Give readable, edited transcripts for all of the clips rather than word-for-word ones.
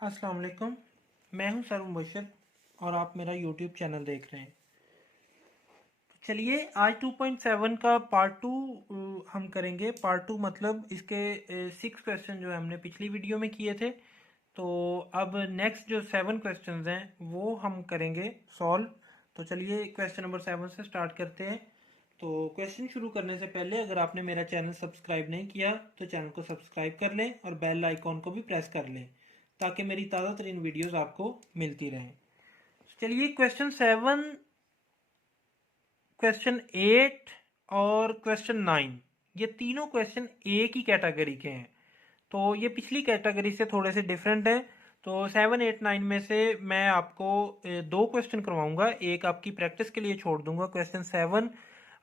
अस्सलाम वालेकुम। मैं हूं सर मुबशर और आप मेरा यूट्यूब चैनल देख रहे हैं। तो चलिए आज 2.7 का पार्ट टू हम करेंगे। पार्ट टू मतलब इसके 6 क्वेश्चन जो है हमने पिछली वीडियो में किए थे। तो अब नेक्स्ट जो 7 क्वेश्चंस हैं वो हम करेंगे सॉल्व। तो चलिए क्वेश्चन नंबर 7 से स्टार्ट करते हैं। तो क्वेश्चन शुरू करने से पहले अगर आपने मेरा चैनल सब्सक्राइब नहीं किया तो चैनल को सब्सक्राइब कर लें और बेल आइकॉन को भी प्रेस कर लें ताकि मेरी ताज़ा तरीन वीडियोस आपको मिलती रहें। चलिए क्वेश्चन 7, क्वेश्चन 8 और क्वेश्चन 9 ये तीनों क्वेश्चन एक ही कैटेगरी के हैं। तो ये पिछली कैटेगरी से थोड़े से डिफरेंट है। तो 7, 8, 9 में से मैं आपको 2 क्वेश्चन करवाऊंगा, एक आपकी प्रैक्टिस के लिए छोड़ दूंगा क्वेश्चन 7,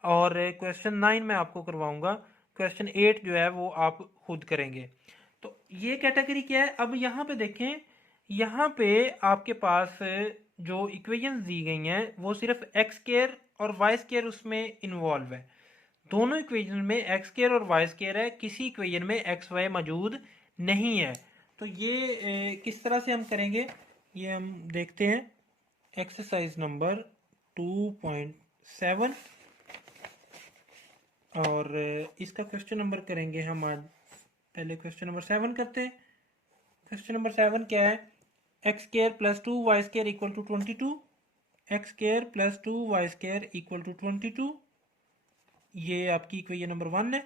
और क्वेश्चन 9 में आपको करवाऊंगा। क्वेश्चन 8 जो है वो आप खुद करेंगे। तो ये कैटेगरी क्या है, अब यहाँ पे देखें। यहाँ पे आपके पास जो इक्वेशंस दी गई हैं वो सिर्फ एक्स स्केयर और वाई स्केयर उसमें इन्वॉल्व है। दोनों इक्वेशन में एक्स स्केयर और वाई स्केयर है, किसी इक्वेशन में एक्स वाई मौजूद नहीं है। तो ये किस तरह से हम करेंगे ये हम देखते हैं। एक्सरसाइज नंबर 2.7 और इसका क्वेश्चन नंबर करेंगे हम आज। पहले क्वेश्चन नंबर 7 करते हैं। क्वेश्चन नंबर 7 क्या है, x square plus 2 y square equal to 22। X square plus 2 y square equal to 22, ये आपकी इक्वेशन नंबर 1 है।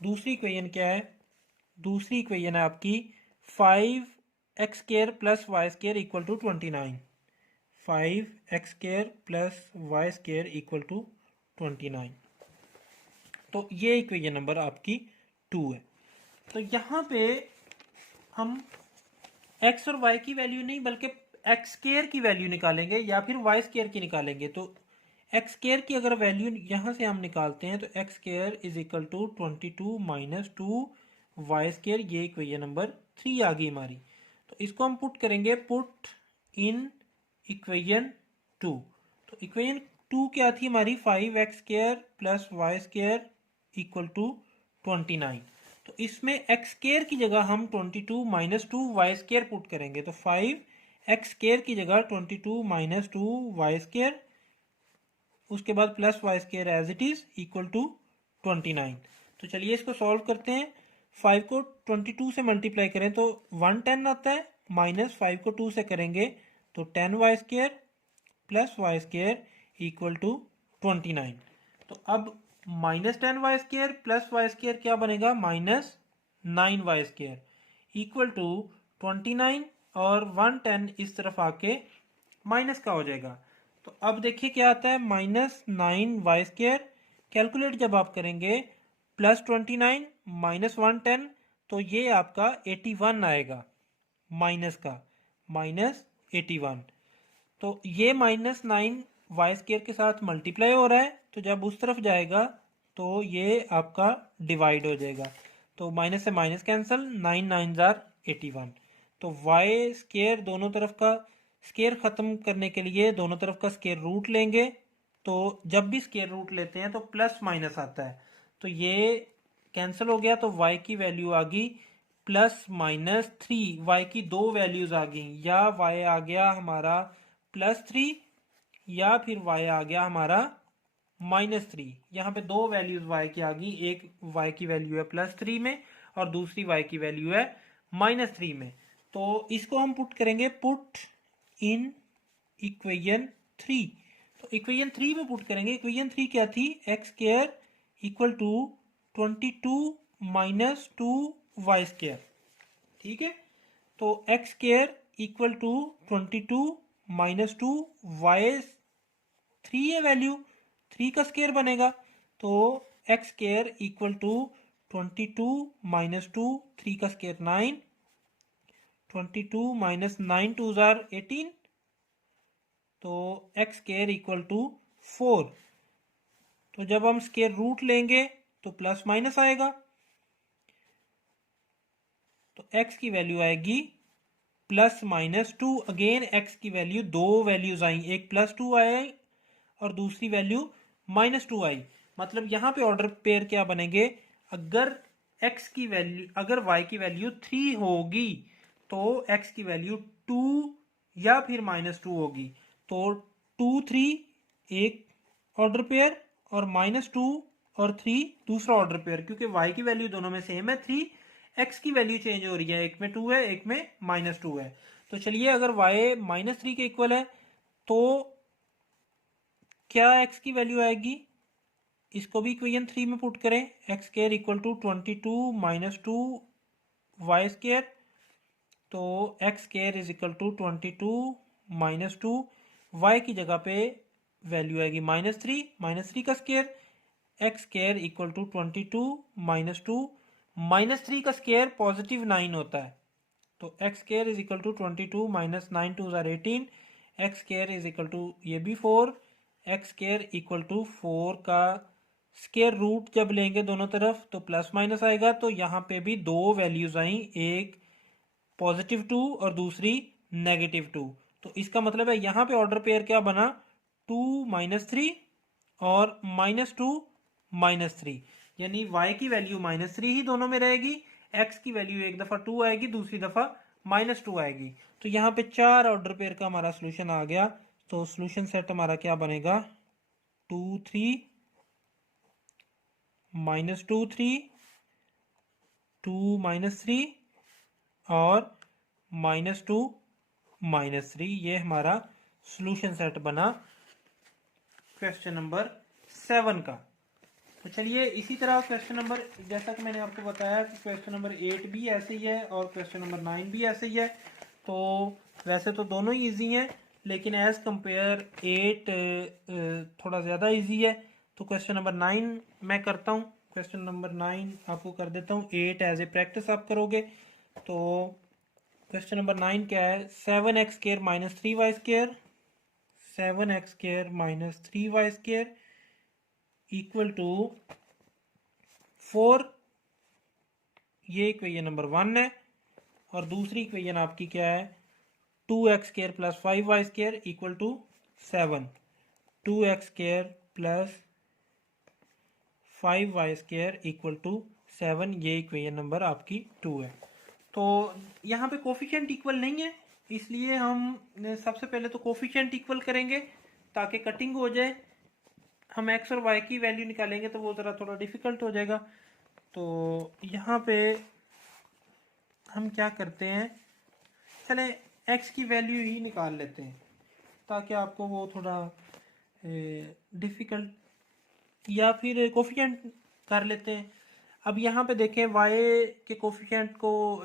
दूसरी इक्वेशन क्या है, दूसरी इक्वेशन है आपकी 5 x square plus y square equal to 29। 5 x square plus y square equal to 29। तो ये इक्वेशन नंबर आपकी 2 है। तो यहाँ पे हम एक्स और वाई की वैल्यू नहीं बल्कि एक्स स्केयर की वैल्यू निकालेंगे या फिर वाई स्केयर की निकालेंगे। तो एक्स स्केयर की अगर वैल्यू यहाँ से हम निकालते हैं तो x square is equal to 22 minus 2 y square, ये इक्वेशन नंबर 3 आ गई हमारी। तो इसको हम पुट करेंगे, पुट इन इक्वेशन 2। तो इक्वेशन 2 क्या थी हमारी, 5 x square plus y square equal to 29। तो इसमें एक्स स्केयर की जगह हम 22 माइनस 2 वाई स्केयर पुट करेंगे। तो 5 एक्स स्केयर की जगह 22 माइनस 2 वाई स्केयर, उसके बाद plus y square as it is equal to 29। तो चलिए इसको सॉल्व करते हैं। 5 को 22 से मल्टीप्लाई करें तो 110 आता है, माइनस 5 को 2 से करेंगे तो 10 y square plus y square equal to 29। तो अब -10 y square plus y square क्या बनेगा, -9 वाई स्केयर इक्वल टू 29, और 110 इस तरफ आके माइनस का हो जाएगा। तो अब देखिए क्या आता है, -9 वाई स्केयर। कैलकुलेट जब आप करेंगे +29 -110 तो ये आपका 81 आएगा, माइनस का -81। तो ये -9 वाई स्केयर के साथ मल्टीप्लाई हो रहा है, तो जब उस तरफ जाएगा तो ये आपका डिवाइड हो जाएगा। तो माइनस से माइनस कैंसिल, 9 9 जार 81। तो वाई स्केयर दोनों तरफ का स्केयर ख़त्म करने के लिए दोनों तरफ का स्केयर रूट लेंगे। तो जब भी स्केयर रूट लेते हैं तो प्लस माइनस आता है, तो ये कैंसिल हो गया। तो y की वैल्यू आ गई +-3। y की दो वैल्यूज आ गई, या y आ गया हमारा +3 या फिर y आ गया हमारा -3। यहाँ पे दो वैल्यूज y की आ गई, एक y की वैल्यू है +3 में और दूसरी y की वैल्यू है -3 में। तो इसको हम पुट करेंगे, पुट इन इक्वेशन 3। तो इक्वेशन 3 में पुट करेंगे। इक्वेशन 3 क्या थी, x square equal to 22 minus 2 y square. ठीक है, तो x square equal to 22 minus 2 y 3 है वैल्यू, 3 का स्केयर बनेगा। तो x square equal to 22 minus 2, 3 का स्केयर 9, 22 माइनस 9 2 जार 18। तो एक्स स्केयर इक्वल टू 4। तो जब हम स्केयर रूट लेंगे तो प्लस माइनस आएगा, तो x की वैल्यू आएगी +-2। अगेन x की वैल्यू, दो वैल्यूज आई, एक +2 आया और दूसरी वैल्यू -2 आई। मतलब यहाँ पे ऑर्डर पेयर क्या बनेंगे, अगर x की वैल्यू, अगर y की वैल्यू 3 होगी तो x की वैल्यू 2 या फिर -2 होगी। तो 2 3 एक ऑर्डर पेयर और -2 और 3 दूसरा ऑर्डर पेयर, क्योंकि y की वैल्यू दोनों में सेम है 3, x की वैल्यू चेंज हो रही है, एक में 2 है एक में -2 है। तो चलिए अगर y -3 के इक्वल है तो क्या x की वैल्यू आएगी, इसको भी इक्वेशन 3 में पुट करें, x square equal to 22 -2 y square. तो x square is equal to 22 -2, y की जगह पे वैल्यू आएगी -3 का square, x square equal to 22 -2, -3 का स्क्वायर पॉजिटिव 9 होता है, तो x square is equal to 22 -9 2 18, x square is equal to ये भी 4, एक्स स्क्वायर इक्वल टू 4 का स्क्वायर रूट जब लेंगे दोनों तरफ तो प्लस माइनस आएगा। तो यहाँ पे भी दो वैल्यूज आई, एक +2 और दूसरी -2। तो इसका मतलब है यहाँ पे ऑर्डर पेयर क्या बना, 2 -3 और -2 -3, यानी y की वैल्यू -3 ही दोनों में रहेगी, x की वैल्यू एक दफ़ा 2 आएगी दूसरी दफ़ा -2 आएगी। तो यहाँ पे 4 ऑर्डर पेयर का हमारा सोल्यूशन आ गया। तो सोल्यूशन सेट हमारा क्या बनेगा, 2 3 -2 3 2 -3 और -2 -3, ये हमारा सॉल्यूशन सेट बना क्वेश्चन नंबर 7 का। तो चलिए इसी तरह क्वेश्चन नंबर, जैसा कि मैंने आपको बताया कि क्वेश्चन नंबर 8 भी ऐसे ही है और क्वेश्चन नंबर 9 भी ऐसे ही है। तो वैसे तो दोनों ही ईजी हैं, लेकिन एज़ कंपेयर 8 थोड़ा ज़्यादा ईजी है। तो क्वेश्चन नंबर 9 मैं करता हूँ, क्वेश्चन नंबर 9 आपको कर देता हूँ, 8 एज ए प्रैक्टिस आप करोगे। तो क्वेश्चन नंबर 9 क्या है, 7x² - 3y² 7x² - 3y² equal to 4, ये इक्वेशन नंबर 1 है। और दूसरी इक्वेशन आपकी क्या है, 2x² + 5y² equal to 7, 2x² + 5y² equal to 7, ये इक्वेशन नंबर आपकी 2 है। तो यहाँ पे कोफिशिएंट इक्वल नहीं है, इसलिए हम सबसे पहले तो कोफिशिएंट इक्वल करेंगे ताकि कटिंग हो जाए। हम x और y की वैल्यू निकालेंगे तो वो ज़रा थोड़ा डिफ़िकल्ट हो जाएगा। तो यहाँ पे हम क्या करते हैं, चले x की वैल्यू ही निकाल लेते हैं ताकि आपको वो थोड़ा डिफ़िकल्ट, या फिर कोफिशिएंट कर लेते हैं। अब यहाँ पे देखें y के कोफिशिएंट को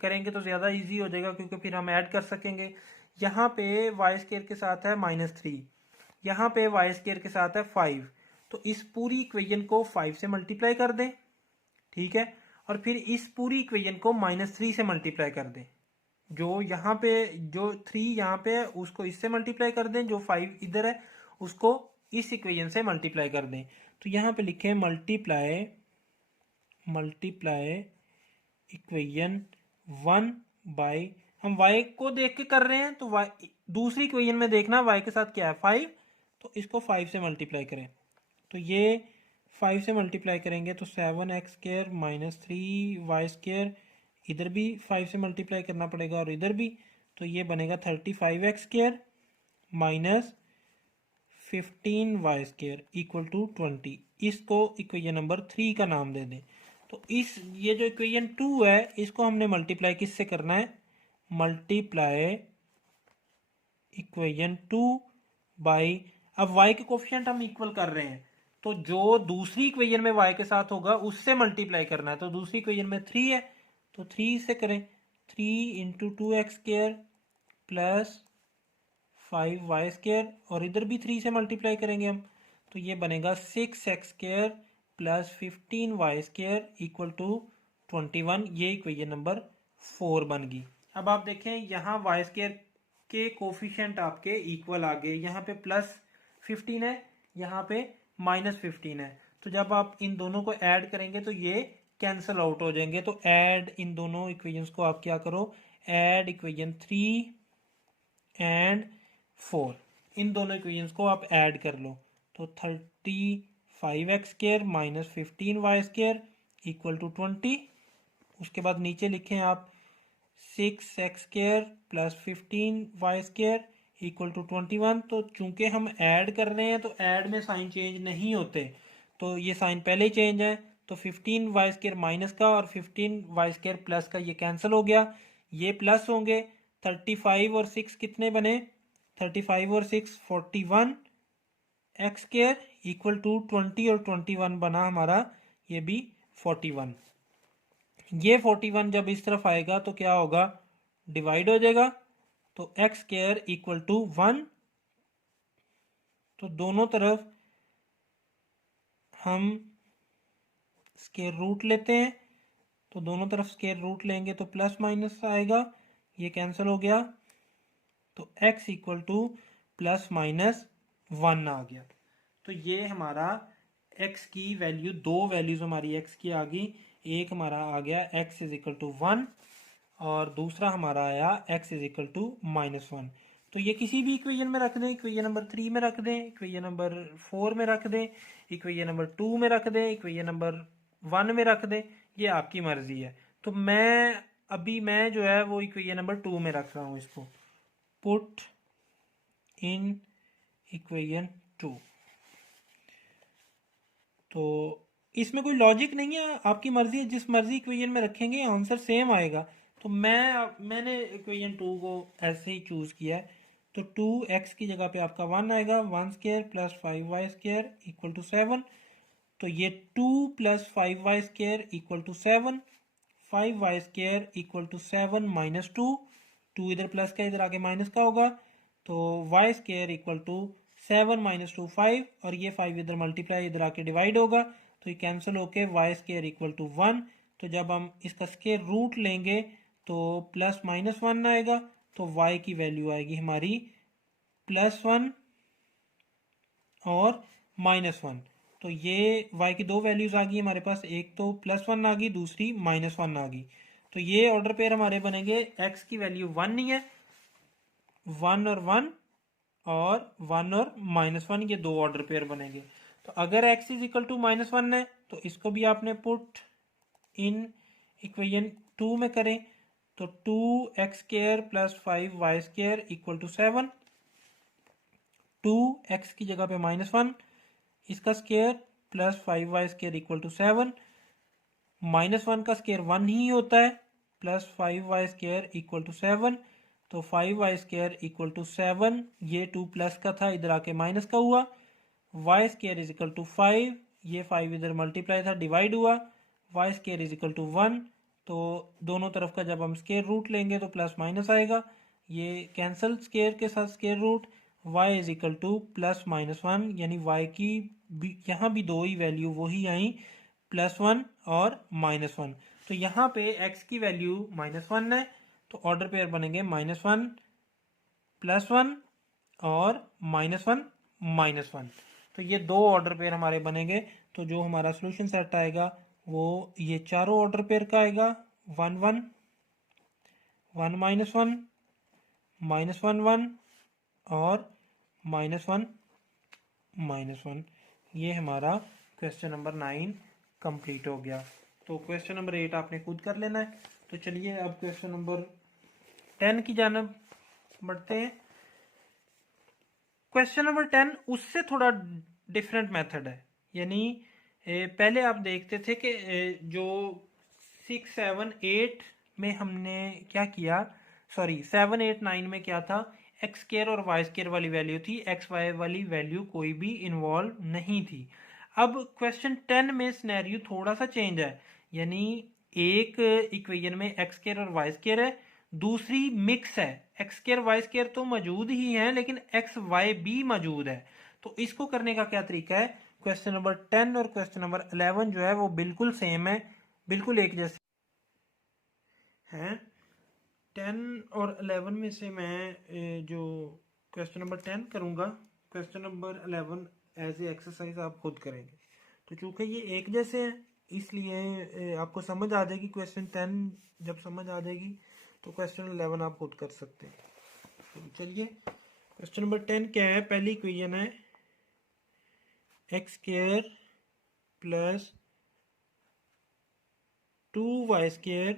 करेंगे तो ज़्यादा इजी हो जाएगा, क्योंकि फिर हम ऐड कर सकेंगे। यहाँ पे y² के साथ है -3, यहाँ पे y² के साथ है 5, तो इस पूरी इक्वेशन को 5 से मल्टीप्लाई कर दें, ठीक है, और फिर इस पूरी इक्वेशन को -3 से मल्टीप्लाई कर दें। जो यहाँ पे जो 3 यहाँ पे है उसको इससे मल्टीप्लाई कर दें, जो 5 इधर है उसको इस इक्वेशन से मल्टीप्लाई कर दें। तो यहाँ पे लिखें मल्टीप्लाई इक्वेशन 1 बाई, हम y को देख के कर रहे हैं तो y दूसरी इक्वेशन में देखना y के साथ क्या है 5, तो इसको 5 से मल्टीप्लाई करें। तो ये 5 से मल्टीप्लाई करेंगे तो 7x² - 3y², इधर भी 5 से मल्टीप्लाई करना पड़ेगा और इधर भी, तो ये बनेगा 35x² - 15y² इक्वल टू 20। इसको इक्वेशन नंबर 3 का नाम दे दें। तो इस ये जो इक्वेशन 2 है इसको हमने मल्टीप्लाई किससे करना है, मल्टीप्लाई इक्वेशन 2 बाई, अब y के कोफिशिएंट हम इक्वल कर रहे हैं तो जो दूसरी इक्वेशन में y के साथ होगा उससे मल्टीप्लाई करना है। तो दूसरी इक्वेशन में 3 है तो 3 से करें, 3 × 2x² + 5y² और इधर भी 3 से मल्टीप्लाई करेंगे हम, तो ये बनेगा 6x² + 15y² इक्वल टू 21, ये इक्वेशन नंबर 4 बन गई। अब आप देखें यहाँ y² के कोफिशिएंट आपके इक्वल आ गए, यहाँ पे +15 है, यहाँ पे -15 है। तो जब आप इन दोनों को ऐड करेंगे तो ये कैंसिल आउट हो जाएंगे। तो ऐड इन दोनों इक्वेशंस को आप क्या करो, ऐड इक्वेशन 3 एंड 4, इन दोनों इक्वेशंस को आप ऐड कर लो। तो 35x² - 15y² इक्वल टू 20। उसके बाद नीचे लिखें आप 6x² plus 15y² equal to 21। तो चूंकि हम ऐड कर रहे हैं तो ऐड में साइन चेंज नहीं होते, तो ये साइन पहले ही चेंज है। तो 15y² माइनस का और 15y² प्लस का ये कैंसिल हो गया, ये प्लस होंगे। 35 और 6 कितने बने? 35 और 6 41 x² इक्वल टू 20 और 21 बना हमारा ये भी 41। ये 41 जब इस तरफ आएगा तो क्या होगा? डिवाइड हो जाएगा। तो x² इक्वल टू 1। तो दोनों तरफ हम स्क्वायर रूट लेते हैं, तो दोनों तरफ स्क्वायर रूट लेंगे तो प्लस माइनस आएगा, ये कैंसिल हो गया। तो x equal to plus minus 1 आ गया। तो ये हमारा x की वैल्यू, दो वैल्यूज हमारी x की आ गई। एक हमारा आ गया x इज इक्वल टू 1 और दूसरा हमारा आया x इज इक्वल टू -1। तो ये किसी भी इक्वेशन में रख दें, इक्वेशन नंबर 3 में रख दें, इक्वेशन नंबर 4 में रख दें, इक्वेशन नंबर 2 में रख दें, इक्वेशन नंबर 1 में रख दें, ये आपकी मर्जी है। तो मैं जो है वो इक्वेशन नंबर 2 में रख रहा हूँ इसको। Put in equation 2। तो इसमें कोई लॉजिक नहीं है, आपकी मर्जी है, जिस मर्जी इक्वेशन में रखेंगे आंसर सेम आएगा। तो मैंने इक्वेशन 2 को ऐसे ही चूज किया है। तो 2x की जगह पे आपका 1 आएगा, 1² प्लस 5y² इक्वल टू 7। तो ये 2 plus 5y² equal to 7, 5y² equal to 7 minus 2, 2 इधर प्लस का इधर आके माइनस का होगा। तो y² इक्वल टू 7 माइनस 2 5, और ये 5 इधर मल्टीप्लाई इधर आके डिवाइड होगा, तो ये कैंसिल होके y² इक्वल टू 1। तो जब हम इसका स्क्वायर रूट लेंगे तो प्लस माइनस 1 आएगा, तो y की वैल्यू आएगी हमारी +1 और -1। तो ये y की दो वैल्यूज आ गई हमारे पास, एक तो +1 आ गई, दूसरी -1 आ गई। तो ये ऑर्डर पेयर हमारे बनेंगे, x की वैल्यू 1 नहीं है, 1 और 1 और 1 और -1, ये दो ऑर्डर पेयर बनेंगे। तो अगर x इज इक्वल टू -1 है तो इसको भी आपने पुट इन इक्वेशन 2 में करें। तो 2x² plus 5y² equal to 7, 2x की जगह पे -1, इसका square plus 5y² equal to 7, -1 का स्क्वायर 1 ही होता है, प्लस 5y² इक्वल टू 7। तो 5y² इक्वल टू 7, ये 2 प्लस का था इधर आके माइनस का हुआ, y² इज इक्वल टू 5, ये 5 इधर मल्टीप्लाई था डिवाइड हुआ, y² इज इक्वल टू 1। तो दोनों तरफ का जब हम स्क्वायर रूट लेंगे तो प्लस माइनस आएगा, ये कैंसल स्क्वायर के साथ square root, y is equal to plus -1, यानी y की यहाँ भी दो ही वैल्यू वही आई, +1 और -1। तो यहाँ पे x की वैल्यू -1 है, तो ऑर्डर पेयर बनेंगे -1 +1 और -1 -1। तो ये दो ऑर्डर पेयर हमारे बनेंगे। तो जो हमारा सोल्यूशन सेट आएगा वो ये चारों ऑर्डर पेयर का आएगा, 1 1 1 -1 -1 1 और -1 -1। ये हमारा क्वेश्चन नंबर 9 कंप्लीट हो गया। तो क्वेश्चन नंबर 8 आपने खुद कर लेना है। तो चलिए अब क्वेश्चन नंबर 10 की जानब बढ़ते हैं। क्वेश्चन नंबर 10 उससे थोड़ा डिफरेंट मेथड है, यानी पहले आप देखते थे कि जो 6 7 8 में हमने क्या किया, सॉरी 7 8 9 में क्या था, x² और y² वाली वैल्यू थी, xy वाली वैल्यू कोई भी इन्वॉल्व नहीं थी। अब क्वेश्चन 10 में सिनेरियो थोड़ा सा चेंज है, यानी एक इक्वेशन में x² और y² है, दूसरी मिक्स है, x² y² तो मौजूद ही है लेकिन एक्स वाई भी मौजूद है। तो इसको करने का क्या तरीका है, क्वेश्चन नंबर 10 और क्वेश्चन नंबर 11 जो है वो बिल्कुल सेम है, बिल्कुल एक जैसे हैं। 10 और 11 में से मैं जो क्वेश्चन नंबर 10 करूँगा, question number 11 as a exercise आप खुद करेंगे। तो चूंकि ये एक जैसे हैं इसलिए आपको समझ आ जाएगी, क्वेश्चन 10 जब समझ आ जाएगी तो क्वेश्चन 11 आप खुद कर सकते हैं। तो चलिए क्वेश्चन नंबर 10 क्या है, पहली इक्वेशन है x² plus 2y²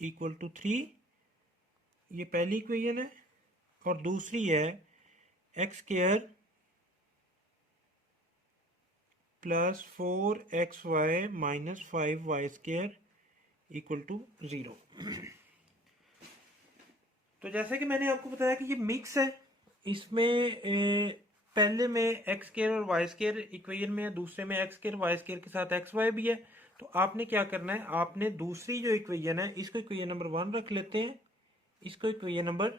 equal to 3, ये पहली इक्वेशन है। और दूसरी है x square plus 4xy minus 5y square equal to 0। तो जैसे कि मैंने आपको बताया कि ये मिक्स है, इसमें पहले में एक्स स्क्वायर और वाई स्क्वायर इक्वेशन में है, दूसरे में एक्स स्क्वायर वाई स्क्वायर के साथ एक्स वाई भी है। तो आपने क्या करना है, आपने दूसरी जो इक्वेशन है इसको इक्वेशन नंबर 1 रख लेते हैं, इसको इक्वेशन नंबर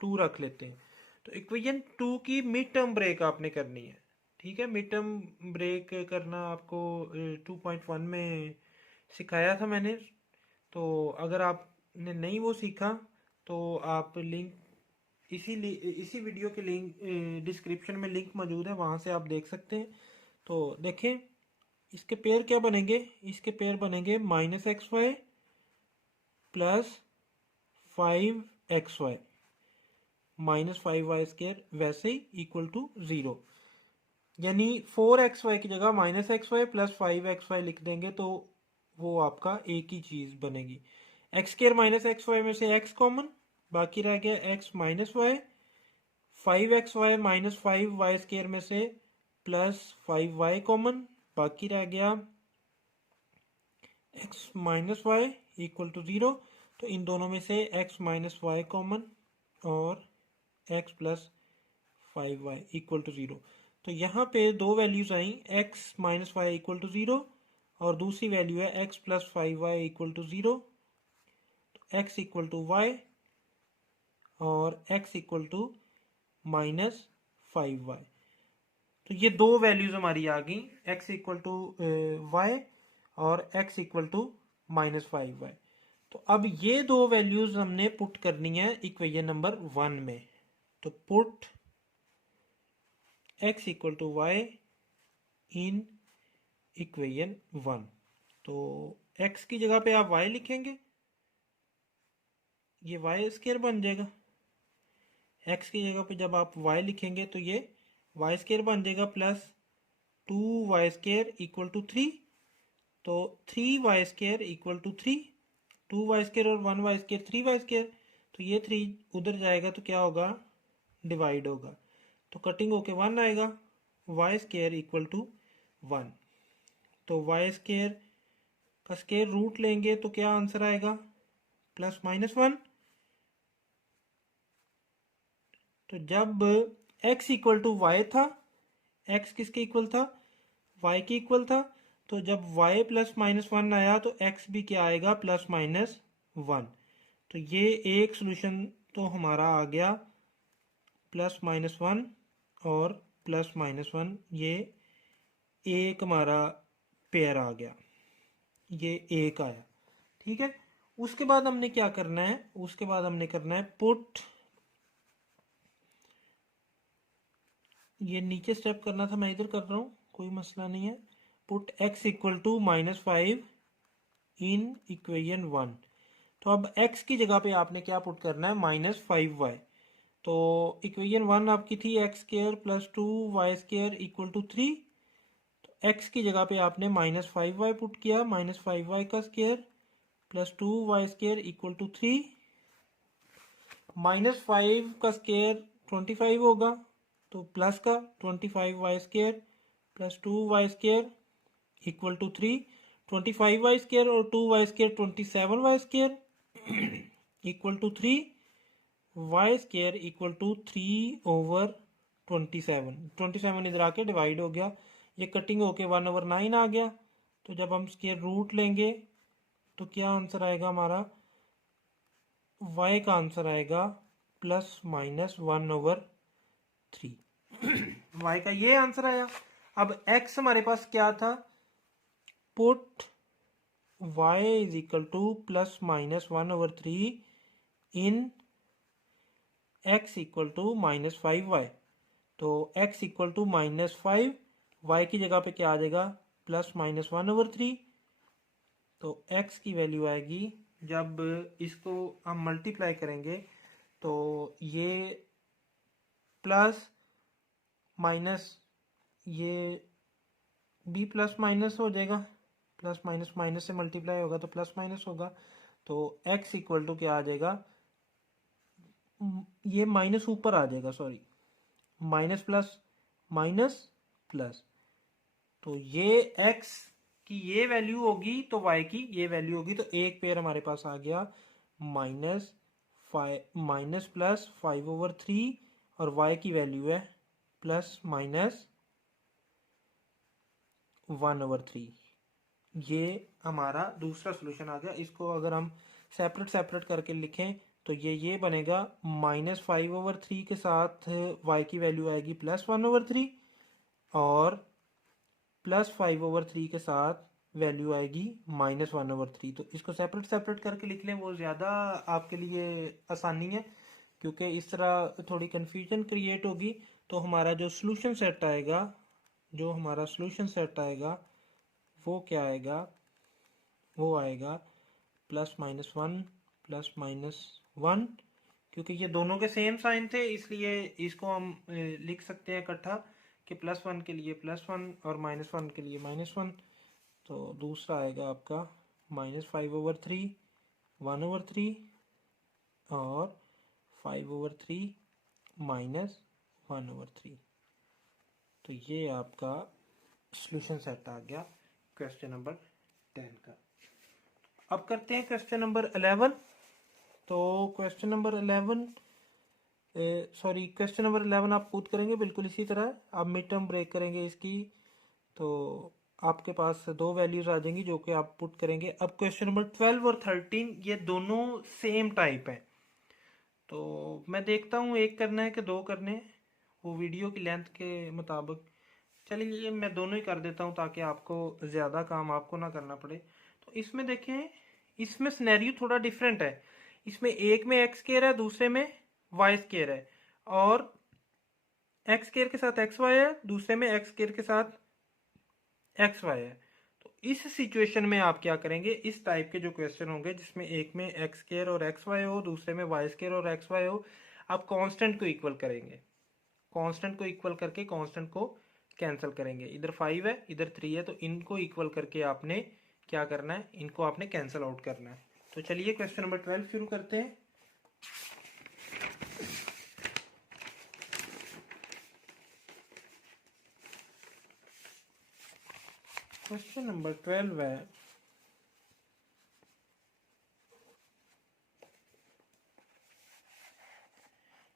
2 रख लेते हैं। तो इक्वेशन 2 की मिड टर्म ब्रेक आपने करनी है। ठीक है, मिड टर्म ब्रेक करना आपको 2.1 में सिखाया था मैंने। तो अगर आपने नहीं वो सीखा तो आप लिंक इसी वीडियो के लिंक डिस्क्रिप्शन में लिंक मौजूद है, वहाँ से आप देख सकते हैं। तो देखें इसके पेयर क्या बनेंगे, इसके पेयर बनेंगे -xy plus 5xy minus 5y square वैसे ही इक्वल टू 0। यानी 4xy की जगह -xy प्लस 5xy लिख देंगे तो वो आपका एक ही चीज बनेगी। X square minus x y में से x कॉमन, बाकी रह गया x minus y. 5xy minus 5y square में से प्लस 5y कॉमन, बाकी रह गया x minus y equal to 0। तो इन दोनों में से x माइनस वाई कॉमन और x plus 5y equal to 0। तो यहाँ पे दो वैल्यूज आई, x minus y equal to 0 और दूसरी वैल्यू है x plus 5y equal to 0। तो x इक्वल टू वाई और x equal to minus 5y। तो ये दो वैल्यूज हमारी आ गई, x इक्वल टू वाई और x equal to minus 5y। तो अब ये दो वैल्यूज हमने पुट करनी है इक्वेशन नंबर 1 में। तो put x equal to y in equation 1। तो x की जगह पे आप y लिखेंगे, ये वाई स्क्वायर बन जाएगा। x की जगह पे जब आप y लिखेंगे तो ये वाई स्क्वायर बन जाएगा plus 2y square equal to 3। तो 3y square equal to 3, 2y square और 1y स्क्वायर 3y स्क्वायर। तो ये 3 उधर जाएगा तो क्या होगा, डिवाइड होगा, तो कटिंग होके 1 आएगा। y square equal to 1। तो y स्क्वायर का स्क्वायर रूट लेंगे तो क्या आंसर आएगा, प्लस माइनस 1। तो जब x इक्वल टू वाई था, x किसके इक्वल था, y के इक्वल था। तो जब y प्लस माइनस 1 आया तो x भी क्या आएगा, प्लस माइनस 1। तो ये एक सोल्यूशन तो हमारा आ गया प्लस माइनस 1 और प्लस माइनस 1, ये एक हमारा पेयर आ गया, ये एक आया। ठीक है, उसके बाद हमने क्या करना है, उसके बाद हमने करना है पुट, ये नीचे स्टेप करना था, मैं इधर कर रहा हूँ, कोई मसला नहीं है। Put x equal to -5 in equation 1। तो अब x की जगह पे आपने क्या पुट करना है, -5y। तो इक्वेशन 1 आपकी थी x square plus 2y square equal to 3। तो x की जगह पे आपने -5y पुट किया, -5y का square plus 2y square equal to 3। -5 का स्क्वायर 25 होगा, तो प्लस का 25y square plus 2y square equal to 3। 25y square और 2y square 27y square equal to 3। y square equal to 3/27। 27 इधर आके डिवाइड हो गया, ये कटिंग होके 1/9 आ गया। तो जब हम स्क्वायर रूट लेंगे तो क्या आंसर आएगा हमारा, y का आंसर आएगा प्लस माइनस 1/3। y का ये आंसर आया। अब x हमारे पास क्या था, put y is equal to plus minus 1/3 in x equal to -5y। तो x इक्वल टू -5, y की जगह पे क्या आ जाएगा, प्लस माइनस 1/3। तो x की वैल्यू आएगी, जब इसको हम मल्टीप्लाई करेंगे तो ये प्लस माइनस, ये भी प्लस माइनस हो जाएगा, प्लस माइनस माइनस से मल्टीप्लाई होगा तो प्लस माइनस होगा। तो x इक्वल टू क्या आ जाएगा, ये माइनस ऊपर आ जाएगा, सॉरी, माइनस प्लस, तो ये x की ये वैल्यू होगी तो y की ये वैल्यू होगी, तो एक पेयर हमारे पास आ गया माइनस प्लस 5/3 और y की वैल्यू है प्लस माइनस 1/3। ये हमारा दूसरा सोल्यूशन आ गया। इसको अगर हम सेपरेट सेपरेट करके लिखें तो ये बनेगा -5/3 के साथ y की वैल्यू आएगी +1/3 और +5/3 के साथ वैल्यू आएगी -1/3। तो इसको सेपरेट सेपरेट करके लिख लें, वो ज़्यादा आपके लिए आसानी है, क्योंकि इस तरह थोड़ी कन्फ्यूजन क्रिएट होगी। तो हमारा जो सोल्यूशन सेट आएगा, वो क्या आएगा, वो आएगा +-1 +-1, क्योंकि ये दोनों के सेम साइन थे इसलिए इसको हम लिख सकते हैं इकट्ठा कि +1 के लिए +1 और -1 के लिए -1। तो दूसरा आएगा आपका -5/3 1/3 और 5/3 -1/3। तो ये आपका सॉल्यूशन सेट आ गया क्वेश्चन नंबर 10 का। अब करते हैं क्वेश्चन नंबर 11। तो क्वेश्चन नंबर 11 आप पुट करेंगे बिल्कुल इसी तरह। आप मिड टर्म ब्रेक करेंगे इसकी, तो आपके पास दो वैल्यूज आ जाएंगी जो कि आप पुट करेंगे। अब क्वेश्चन नंबर 12 और 13 ये दोनों सेम टाइप है, तो मैं देखता हूँ एक करना है कि दो करने हैं, वो वीडियो की लेंथ के मुताबिक। चलिए मैं दोनों ही कर देता हूँ ताकि आपको ज़्यादा काम आपको ना करना पड़े। तो इसमें देखें, इसमें सिनेरियो थोड़ा डिफरेंट है। इसमें एक में एक्स स्केयर है, दूसरे में वाई स्केयर है, और एक्स स्केयर के साथ एक्स वाई है, दूसरे में एक्स स्केयर के साथ एक्स वाई है। तो इस सिचुएशन में आप क्या करेंगे, इस टाइप के जो क्वेश्चन होंगे जिसमें एक में एक्स स्केयर और एक्स वाई हो, दूसरे में वाई स्केयर और एक्स वाई हो, आप कांस्टेंट को इक्वल करेंगे। कांस्टेंट को इक्वल करके कांस्टेंट को कैंसिल करेंगे। इधर 5 है, इधर 3 है, तो इनको इक्वल करके आपने क्या करना है, इनको आपने कैंसिल आउट करना है। तो चलिए क्वेश्चन नंबर 12 शुरू करते हैं। क्वेश्चन नंबर 12 है,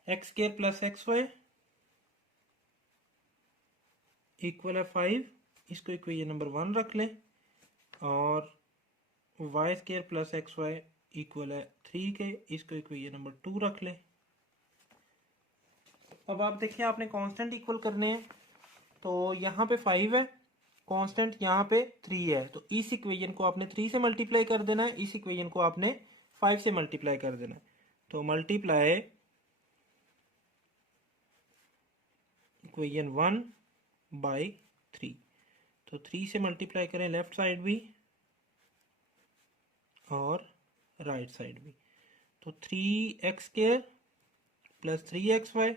x square plus x y equal है 5, इसको इक्वेशन नंबर 1 रख लें, और y square plus x y equal है 3 के, इसको इक्वेशन नंबर 2 रख लें। अब आप देखिए आपने कांस्टेंट इक्वल करने हैं, तो यहाँ पे 5 है, कांस्टेंट यहाँ पे 3 है, तो इस इक्वेशन को आपने 3 से मल्टीप्लाई कर देना है, इस इक्वेशन को आपने 5 से मल्टीप्लाई कर देना है। तो मल्टीप्लाई इक्वेशन 1 बाई 3, तो 3 से मल्टीप्लाई करें लेफ्ट साइड भी और राइट साइड भी, तो 3x square plus 3xy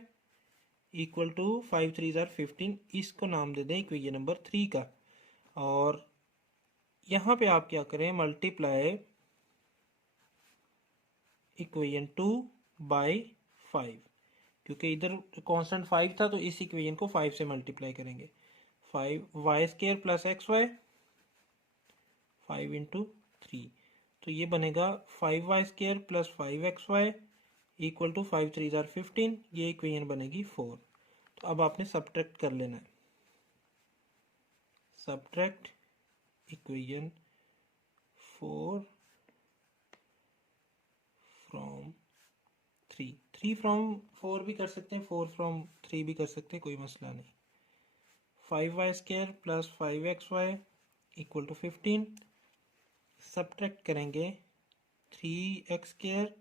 equal to 5 3 ज़ार 15, इसको नाम दे दें इक्वेशन नंबर 3 का। और यहाँ पे आप क्या करें, मल्टीप्लाई इक्वेशन 2 बाई 5, क्योंकि इधर कांस्टेंट 5 था तो इस इक्वेशन को 5 से मल्टीप्लाई करेंगे। 5y square plus x y 5 into 3, तो ये बनेगा 5y square plus 5xy equal to 5 3 ज़ार 15, ये इक्वेशन बनेगी 4। तो अब आपने सब्ट्रैक्ट कर लेना है, सब्ट्रैक्ट इक्वेशन 4 फ्रॉम 3, 3 फ्रॉम 4 भी कर सकते हैं, 4 फ्रॉम 3 भी कर सकते हैं, कोई मसला नहीं। 5y square plus 5xy equal to 15, subtract करेंगे 3x square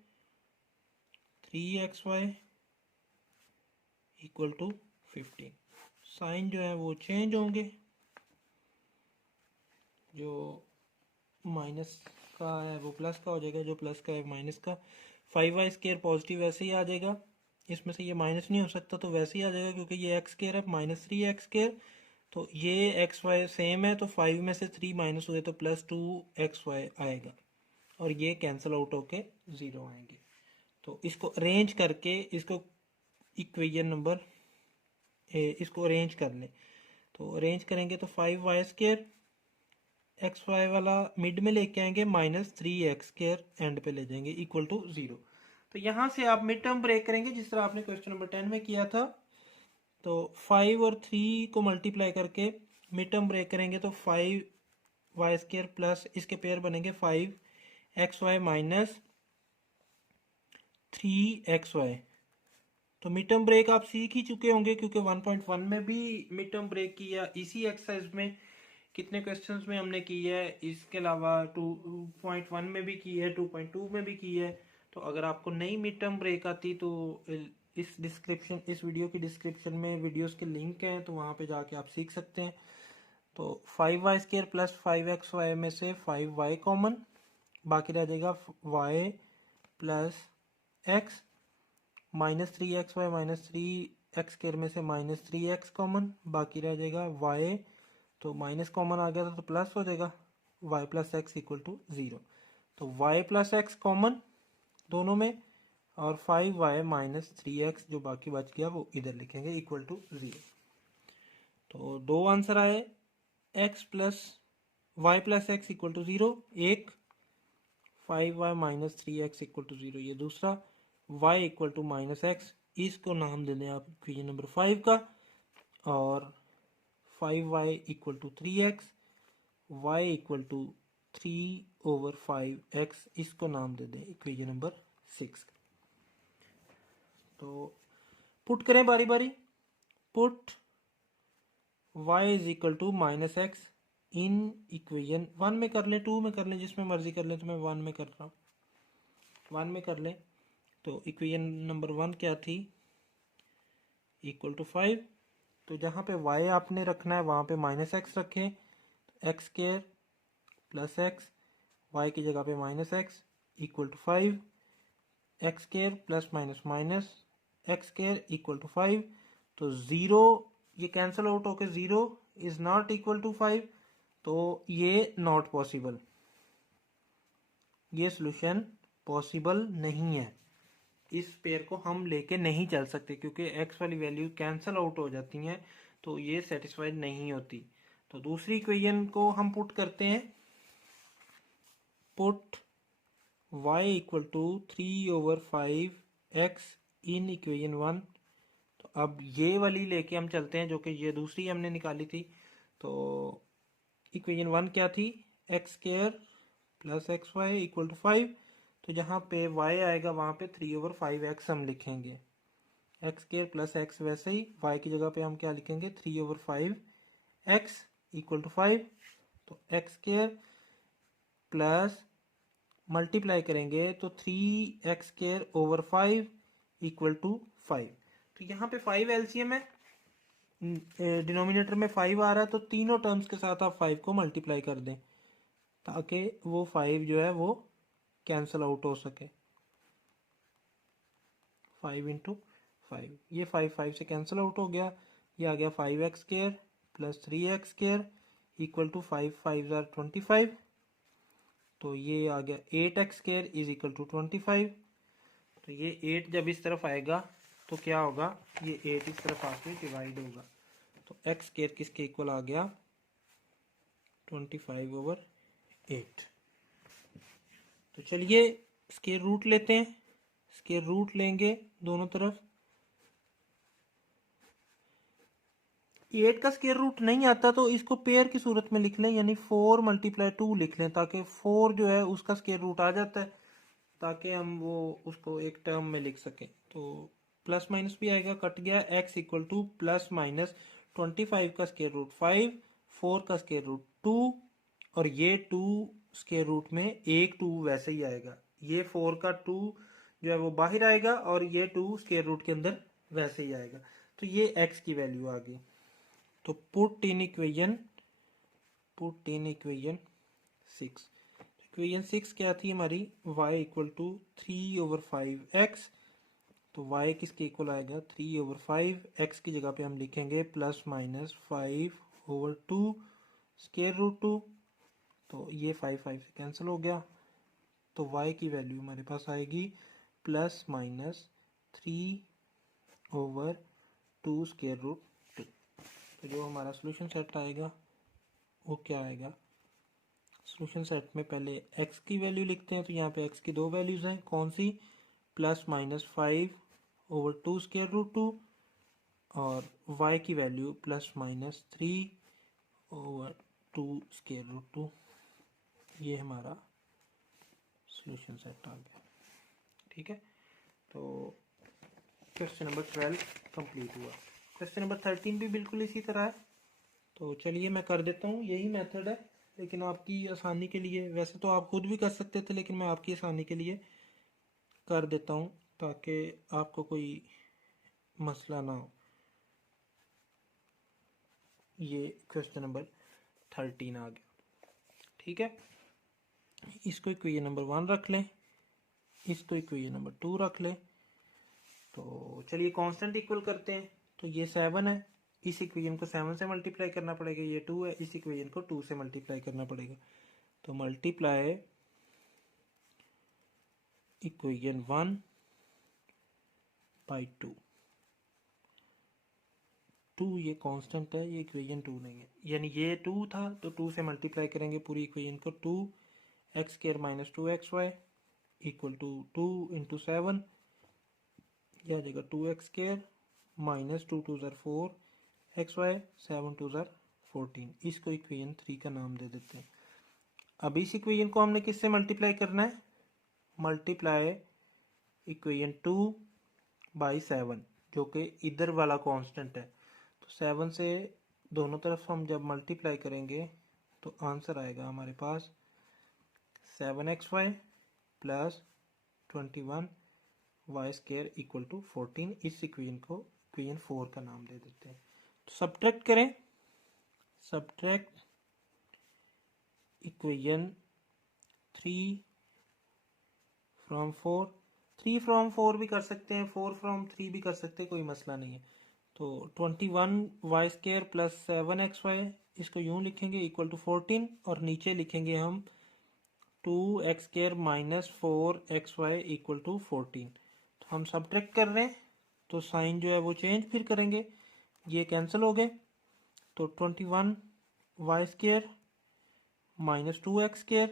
3xy equal to 15। Sign जो है वो चेंज होंगे, जो माइनस का है वो प्लस का हो जाएगा, जो प्लस का है माइनस का। 5y स्क्वायर पॉजिटिव वैसे ही आ जाएगा, इसमें से ये माइनस नहीं हो सकता तो वैसे ही आ जाएगा, क्योंकि ये एक्स स्क्वायर है -3x स्क्वायर, तो ये एक्स वाई सेम है, तो 5 में से 3 माइनस हुए तो +2xy आएगा। और ये कैंसिल आउट होके 0 आएंगे। तो इसको अरेंज करके इसको इक्वेशन नंबर इसको अरेंज कर लें। तो अरेंज करेंगे तो 5y² एक्स वाई वाला मिड में लेके आएंगे, -3x² एंड पे ले जाएंगे इक्वल टू 0। तो यहाँ से आप मिड टर्म ब्रेक करेंगे जिस तरह आपने क्वेश्चन नंबर 10 में किया था। तो 5 और 3 को मल्टीप्लाई करके मिड टर्म ब्रेक करेंगे तो 5y² प्लस इसके पेयर बनेंगे 5xy माइनस 3xy। तो मिड टर्म ब्रेक आप सीख ही चुके होंगे क्योंकि 1.1 में भी मिड टर्म ब्रेक किया, इसी एक्सरसाइज में कितने क्वेश्चंस में हमने की है, इसके अलावा 2.1 में भी की है, 2.2 में भी की है। तो अगर आपको नई मिड टर्म ब्रेक आती तो इस वीडियो की डिस्क्रिप्शन में वीडियोस के लिंक हैं, तो वहाँ पे जाके आप सीख सकते हैं। तो 5y² प्लस 5xy में से 5y कॉमन, बाकी रह जाएगा y plus x, -3xy minus 3x² में से -3x कॉमन, बाकी रह जाएगा y। तो माइनस कॉमन आ गया तो प्लस हो जाएगा y plus x equal to 0। तो y प्लस एक्स कॉमन दोनों में, और 5y माइनस 3x जो बाकी बच गया वो इधर लिखेंगे इक्वल टू 0। तो दो आंसर आए, x plus y plus x equal to 0 एक, 5y minus 3x equal to 0 ये दूसरा, y equal to minus x, इसको नाम दे दें आप इक्वेशन नंबर 5 का, और 5y equal to 3x, y equal to 3/5x, इसको नाम दे दें इक्वेशन नंबर 6। तो पुट करें बारी बारी। Put y is equal to minus x in equation 1 में कर लें, 2 में कर लें, जिसमें मर्जी कर लें, तो मैं 1 में कर रहा हूँ, 1 में कर लें। तो इक्वेशन नंबर 1 क्या थी, इक्वल टू 5। तो जहाँ पे y आपने रखना है वहाँ पे माइनस एक्स रखें, x² प्लस एक्स, वाई की जगह पे minus x equal to 5, x² plus minus minus x² equal to 5। तो 0 ये कैंसिल आउट होकर 0 इज नॉट इक्वल टू 5, तो ये नॉट पॉसिबल, ये सोल्यूशन पॉसिबल नहीं है। इस पेयर को हम लेके नहीं चल सकते क्योंकि x वाली वैल्यू कैंसिल आउट हो जाती हैं, तो ये सेटिस्फाइड नहीं होती। तो दूसरी इक्वेशन को हम पुट करते हैं। Put y equal to 3/5x in equation 1। तो अब ये वाली लेके हम चलते हैं जो कि ये दूसरी हमने निकाली थी। तो इक्वेशन 1 क्या थी, x² plus xy equal to 5। तो जहाँ पे y आएगा वहाँ पे 3/5x हम लिखेंगे, x² प्लस x वैसे ही, y की जगह पे हम क्या लिखेंगे 3/5x इक्वल टू 5। तो x² प्लस मल्टीप्लाई करेंगे तो 3x² इक्वल टू 5। तो यहाँ पे 5 एलसीएम है, डिनोमिनेटर में 5 आ रहा है, तो तीनों टर्म्स के साथ आप 5 को मल्टीप्लाई कर दें ताकि वो 5 जो है वो कैंसिल आउट हो सके। 5 इंटू 5, ये 5 से कैंसिल आउट हो गया, ये आ गया 5x² plus 3x² equal to 5 5 25। तो ये आ गया 8x² इज इक्वल टू 25। तो ये 8 जब इस तरफ आएगा तो क्या होगा, ये 8 इस तरफ आके डिवाइड होगा, तो x² किसके इक्वल आ गया 25/8। तो चलिए स्क्वायर रूट लेते हैं, स्क्वायर रूट लेंगे दोनों तरफ। 8 का स्क्वायर रूट नहीं आता तो इसको पेयर की सूरत में लिख लें, यानी 4 × 2 लिख लें, ताकि 4 जो है उसका स्क्वायर रूट आ जाता है, ताकि हम वो उसको एक टर्म में लिख सकें। तो प्लस माइनस भी आएगा, कट गया, x equal to plus minus 25 का स्क्वायर रूट 5, 4 का स्क्वायर रूट 2, और ये 2 स्क्वायर रूट में एक 2 वैसे ही आएगा, ये 4 का 2 जो है वो बाहर आएगा और ये 2 स्क्वायर रूट के अंदर वैसे ही आएगा। तो ये x की वैल्यू आ गई। तो पुट इन इक्वेशन 6। इक्वेशन 6 क्या थी हमारी, y इक्वल टू 3/5x। तो y किसके इक्वल आएगा 3/5, x की जगह पे हम लिखेंगे प्लस माइनस 5/2 स्क्वायर रूट 2। तो ये 5 से कैंसिल हो गया, तो y की वैल्यू हमारे पास आएगी प्लस माइनस 3/2 स्क्वायर रूट 2। तो जो हमारा सोल्यूशन सेट आएगा वो क्या आएगा? सोल्यूशन सेट में पहले x की वैल्यू लिखते हैं, तो यहाँ पे x की दो वैल्यूज हैं, कौन सी? प्लस माइनस 5/2 स्क्वायर रूट 2 और y की value plus minus 3/2 square root 2। ये हमारा सोल्यूशन सेट आ गया। ठीक है, तो क्वेश्चन नंबर 12 कंप्लीट हुआ। क्वेश्चन नंबर 13 भी बिल्कुल इसी तरह है। तो चलिए मैं कर देता हूँ, यही मेथड है, लेकिन आपकी आसानी के लिए, वैसे तो आप खुद भी कर सकते थे, लेकिन मैं आपकी आसानी के लिए कर देता हूँ ताकि आपको कोई मसला ना हो। ये क्वेश्चन नंबर 13 आ गया। ठीक है, इसको इक्वेशन नंबर 1 रख लें, इसको इक्वेशन नंबर 2 रख लें। तो चलिए कांस्टेंट इक्वल करते हैं। तो ये 7 है, इस इक्वेशन को 7 से मल्टीप्लाई करना पड़ेगा। ये 2 है, इस इक्वेशन को 2 से मल्टीप्लाई करना पड़ेगा। तो मल्टीप्लाई इक्वेशन 1 बाई 2। 2 ये कांस्टेंट है, ये इक्वेशन 2 नहीं है, यानी ये 2 था तो 2 से मल्टीप्लाई करेंगे पूरी इक्वेशन को। 2x² minus 2xy equal to 2 into 7, यह आ जाएगा 2x² माइनस 2 2 ज़र 4xy 7 2 ज़र 14। इसको इक्वेशन 3 का नाम दे देते हैं। अब इस इक्वेशन को हमने किससे मल्टीप्लाई करना है? मल्टीप्लाई इक्वेशन 2 बाई 7, जो कि इधर वाला कांस्टेंट है। तो 7 से दोनों तरफ हम जब मल्टीप्लाई करेंगे तो आंसर आएगा हमारे पास 7xy plus 21y² equal to 14। इस इक्वेशन को इक्वेशन 4 का नाम दे देते हैं। तो सब्ट्रैक्ट करें, सब्ट्रैक्ट इक्वेशन 3 फ्रॉम 4, 3 फ्रॉम 4 भी कर सकते हैं, 4 फ्रॉम 3 भी कर सकते हैं, कोई मसला नहीं है। तो 21y² प्लस 7xy, इसको यूं लिखेंगे इक्वल टू 14, और नीचे लिखेंगे हम 2x² minus 4xy equal to 14। तो हम सब्ट्रैक्ट कर रहे हैं तो साइन जो है वो चेंज फिर करेंगे, ये कैंसिल हो गए। तो 21y² माइनस 2x²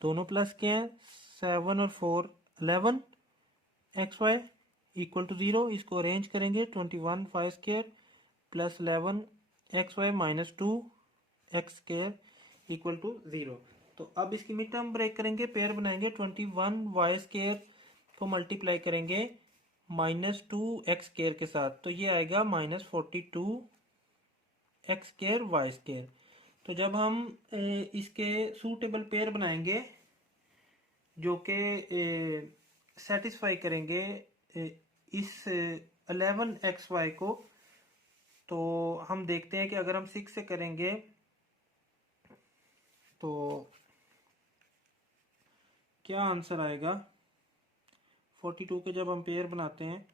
दोनों प्लस के हैं, 7 और 4 11xy इक्वल टू 0। इसको अरेंज करेंगे, 21y² plus 11xy minus 2x² equal to 0। तो अब इसकी मिड टर्म ब्रेक करेंगे, पेयर बनाएंगे। 21y² को मल्टीप्लाई करेंगे माइनस 2x² के साथ, तो ये आएगा माइनस 42x² y²। तो जब हम इसके सूटेबल पेयर बनाएंगे जो कि सेटिस्फाई करेंगे इस 11xy को, तो हम देखते हैं कि अगर हम 6 से करेंगे तो क्या आंसर आएगा। 42 के जब हम पेयर बनाते हैं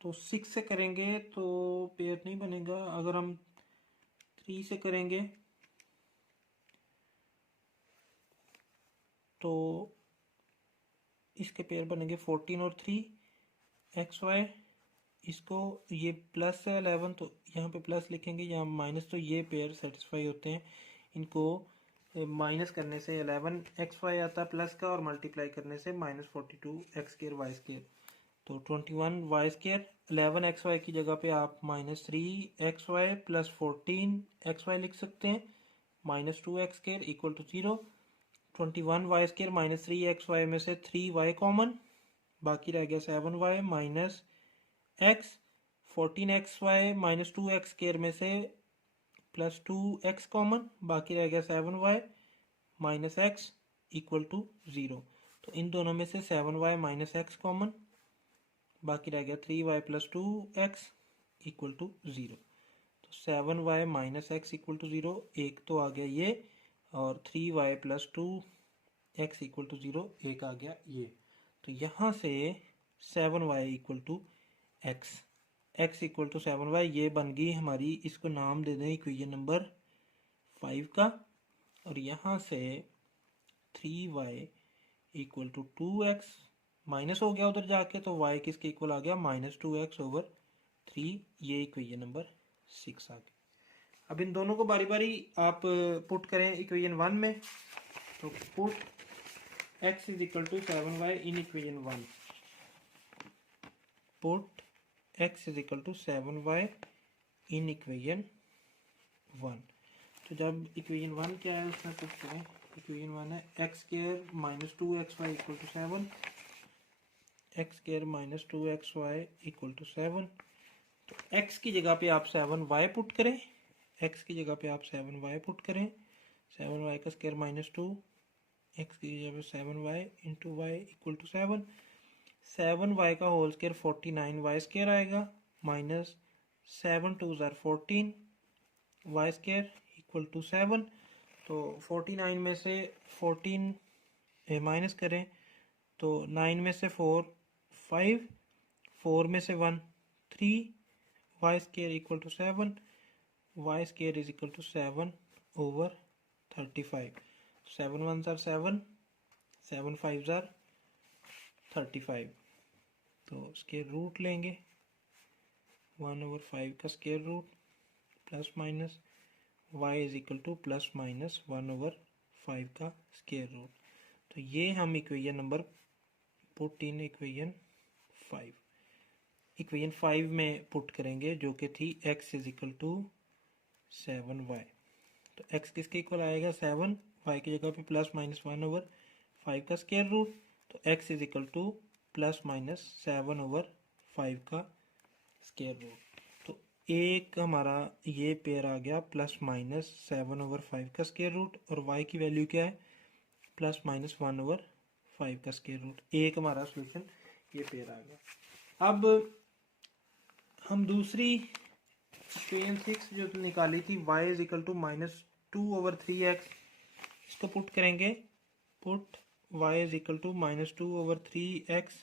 तो 6 से करेंगे तो पेयर नहीं बनेगा। अगर हम 3 से करेंगे तो इसके पेयर बनेंगे 14 और 3xy। इसको ये प्लस है 11, तो यहाँ पे प्लस लिखेंगे, यहाँ माइनस, तो ये पेयर सेटिस्फाई होते हैं। इनको माइनस करने से 11xy आता है प्लस का, और मल्टीप्लाई करने से माइनस 42x² y²। तो 21y² 11xy की जगह पे आप माइनस 3xy प्लस 14xy लिख सकते हैं, minus 2x² equal to 0। 21y² minus 3xy में से 3y कॉमन, बाकी रह गया 7y minus x। 14xy minus 2x² में से प्लस 2x कॉमन, बाकी रह गया 7y minus x equal to 0। तो इन दोनों में से 7y माइनस x कॉमन, बाकी रह गया 3y plus 2x equal to 0। तो 7y minus x equal to 0 एक तो आ गया ये, और 3y plus 2x equal to 0 एक आ गया ये। तो यहाँ से 7y equal to x equal to 7y ये बन गई हमारी, इसको नाम दे दें इक्वेशन नंबर 5 का। और यहाँ से 3y equal to 2x minus हो गया उधर जाके, तो y किसके इक्वल आ गया -2x ओवर 3। ये इक्वेशन नंबर 6 आ गई। अब इन दोनों को बारी बारी आप पुट करें इक्वेशन 1 में, तो put x is equal to 7y in equation 1, put x is equal to 7y in equation 1। तो जब इक्वेशन 1 क्या है उसमें पुट करें, इक्वेशन 1 है x square minus 2xy equal to 7, x square minus 2xy equal to 7। तो x की जगह पे आप 7y पुट करें, x की जगह पे आप 7y पुट करें, 7y का स्क्वायर माइनस 2, x की जगह पे 7y into Y equal to 7, 7y का होल स्क्वायर 49y स्क्वायर आएगा, माइनस 7 2 ज़ार 14 y स्क्वायर इक्वल टू 7। तो 49 में से 14 माइनस करें तो 9 में से 4 5, 4 में से 1 3, y square equal to 7, y square is equal to 7 over 35। 7 1 ज़ार 7, 7 5 ज़ार 35। तो स्क्वायर रूट लेंगे 1 ओवर 5 का square root plus minus y is equal to plus minus 1 over 5 का स्क्वायर रूट। तो ये हम equation number put in equation 5, equation 5 में पुट करेंगे जो कि थी x is equal to 7y। तो x किसके इक्वल आएगा 7, y की जगह पे प्लस माइनस 1 ओवर 5 का स्क्वायर रूट, तो x is equal to plus minus 7 over 5 का स्क्वायर रूट। तो एक हमारा ये पेयर आ गया प्लस माइनस 7 ओवर 5 का स्क्वायर रूट, और y की वैल्यू क्या है प्लस माइनस 1 ओवर 5 का स्क्वायर रूट। एक हमारा सोल्यूशन ये पेयर आ गया। अब हम दूसरी इक्वेशन 6 जो निकाली थी y is equal to -2 over 3x, इसको पुट करेंगे, put y is equal to -2 over 3x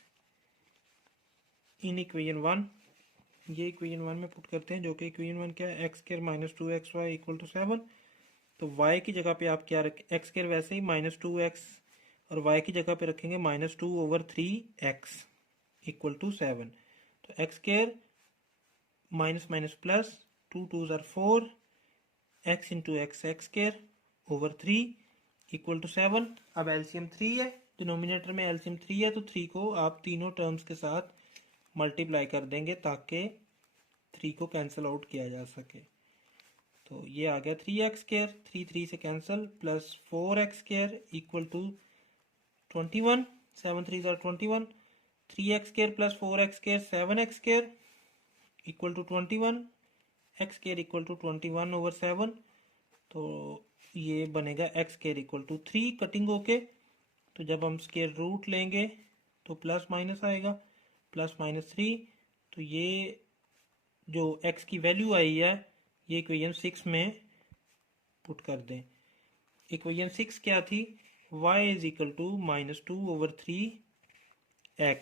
in equation 1। ये इक्वेशन 1 में पुट करते हैं जो कि इक्वेशन 1 क्या है x square minus 2xy equal to 7। तो y की जगह पे आप क्या रखें, x स्क्वायर वैसे ही -2x, और y की जगह पे रखेंगे -2 ओवर 3x इक्वल टू 7। तो x square minus minus plus 2 2 ज़ार 4, x into x square over 3 equal to 7। अब एलसीएम 3 है, डिनोमिनेटर में एलसीएम 3 है, तो 3 को आप तीनों टर्म्स के साथ मल्टीप्लाई कर देंगे ताकि 3 को कैंसिल आउट किया जा सके। तो ये आ गया 3x स्क्वायर, 3 3 से cancel, plus 4x square equal to 21, 7 3 ज़ार 21, 3x square plus 4x square 7x square equal to 21, x square equal to 21 over 7। तो ये बनेगा x square equal to 3 cutting होके। तो जब हम स्क्वायर रूट लेंगे तो प्लस माइनस आएगा, प्लस माइनस 3। तो ये जो x की वैल्यू आई है ये इक्वेशन 6 में पुट कर दें। इक्वेशन 6 क्या थी, y is equal to -2 over 3x।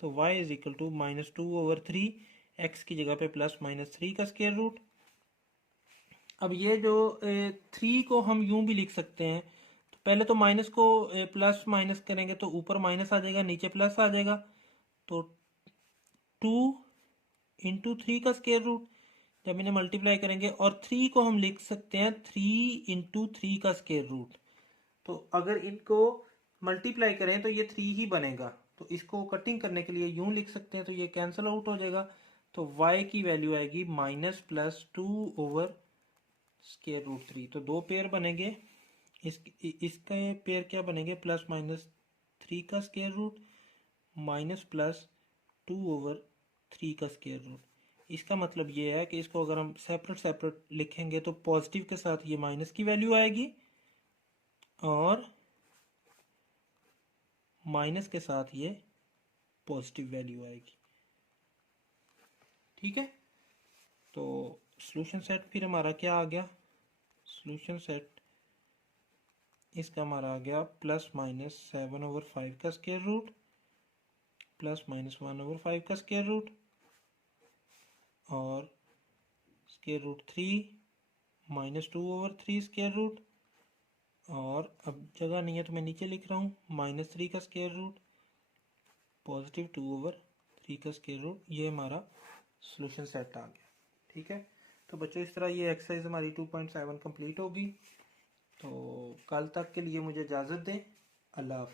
तो y is equal to -2 over 3, x की जगह पे प्लस माइनस 3 का स्क्वायर रूट। अब ये जो 3 को हम यूं भी लिख सकते हैं, तो पहले तो माइनस को प्लस माइनस करेंगे तो ऊपर माइनस आ जाएगा, नीचे प्लस आ जाएगा। तो 2 इंटू 3 का स्क्वायर रूट जब इन्हें मल्टीप्लाई करेंगे, और 3 को हम लिख सकते हैं 3 इंटू 3 का स्क्वायर रूट। तो अगर इनको मल्टीप्लाई करें तो ये 3 ही बनेगा। तो इसको कटिंग करने के लिए यूं लिख सकते हैं, तो ये कैंसिल आउट हो जाएगा। तो y की वैल्यू आएगी -+2 ओवर स्क्वायर रूट 3। तो दो पेयर बनेंगे, इसका पेयर क्या बनेंगे, प्लस माइनस 3 का स्क्वायर रूट -+2 ओवर 3 का स्क्वायर रूट। इसका मतलब ये है कि इसको अगर हम सेपरेट सेपरेट लिखेंगे तो पॉजिटिव के साथ ये माइनस की वैल्यू आएगी और माइनस के साथ ये पॉजिटिव वैल्यू आएगी। ठीक है, तो सॉल्यूशन सेट फिर हमारा क्या आ गया, सॉल्यूशन सेट इसका हमारा आ गया +-7 ओवर 5 का स्क्वायर रूट +-1 ओवर 5 का स्क्वायर रूट और square root 3 -2 over 3 square root और अब जगह नहीं है तो मैं नीचे लिख रहा हूँ -3 का स्क्वायर रूट +2/3 का स्क्वायर रूट। ये हमारा सॉल्यूशन सेट आ गया। ठीक है, तो बच्चों इस तरह ये एक्सरसाइज हमारी 2.7 कंप्लीट होगी। तो कल तक के लिए मुझे इजाज़त दें। अल्लाह हाफिज़।